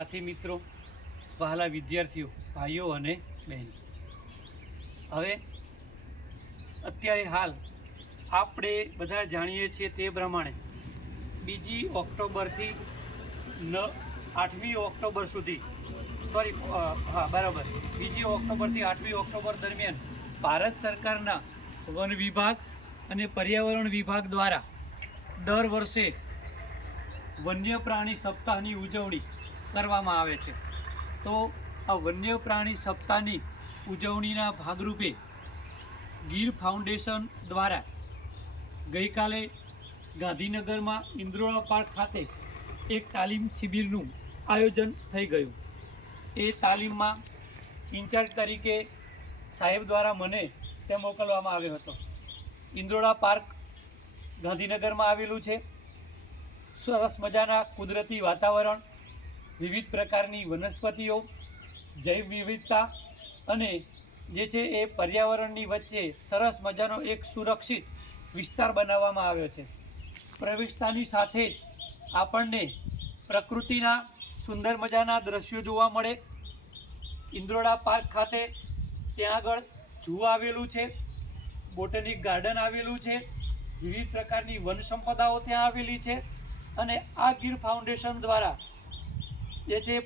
साथी मित्रों, वहाला विद्यार्थीओ, भाईओ अने बहनो, हवे अत्यारे हाल आपणे बधा जाणीए छीए ते प्रमाणे 2 ऑक्टोबर थी 8મી ऑक्टोबर सुधी हाँ बराबर 2 ऑक्टोबर थी 8મી ऑक्टोबर दरमियान भारत सरकारना वन विभाग अने पर्यावरण विभाग द्वारा दर वर्षे वन्य प्राणी सप्ताहनी उजवणी કરવામાં આવે છે। તો આ વન્ય પ્રાણી સપ્તાહની ઉજવણીના ભાગરૂપે ગીર ફાઉન્ડેશન દ્વારા ગઈકાલે ગાંધીનગરમાં ઇન્દ્રોળા પાર્ક ખાતે એક તાલીમ શિબિરનું આયોજન થઈ ગયું। એ તાલીમમાં ઇન્ચાર્જ તરીકે સાહેબ દ્વારા મને તે મોકલવામાં આવ્યો હતો। ઇન્દ્રોળા પાર્ક ગાંધીનગરમાં આવેલું છે। સરસ મજાના કુદરતી વાતાવરણ, विविध प्रकारनी वनस्पतिओ, जैव विविधता अने जे छे ए पर्यावरणनी वच्चे सरस मजानो एक सुरक्षित विस्तार बनाववामां आव्यो छे। प्रवेशतानी साथे ज आपणने प्रकृतिना सुंदर मजाना दृश्यो जोवा मळे। इंद्रोळा पार्क खाते त्यां आगळ झू आवेलुं छे, बोटेनिक गार्डन आवेलुं छे, विविध प्रकारनी वन संपदाओ त्यां आवेली छे। अने आ गीर फाउंडेशन द्वारा જે છે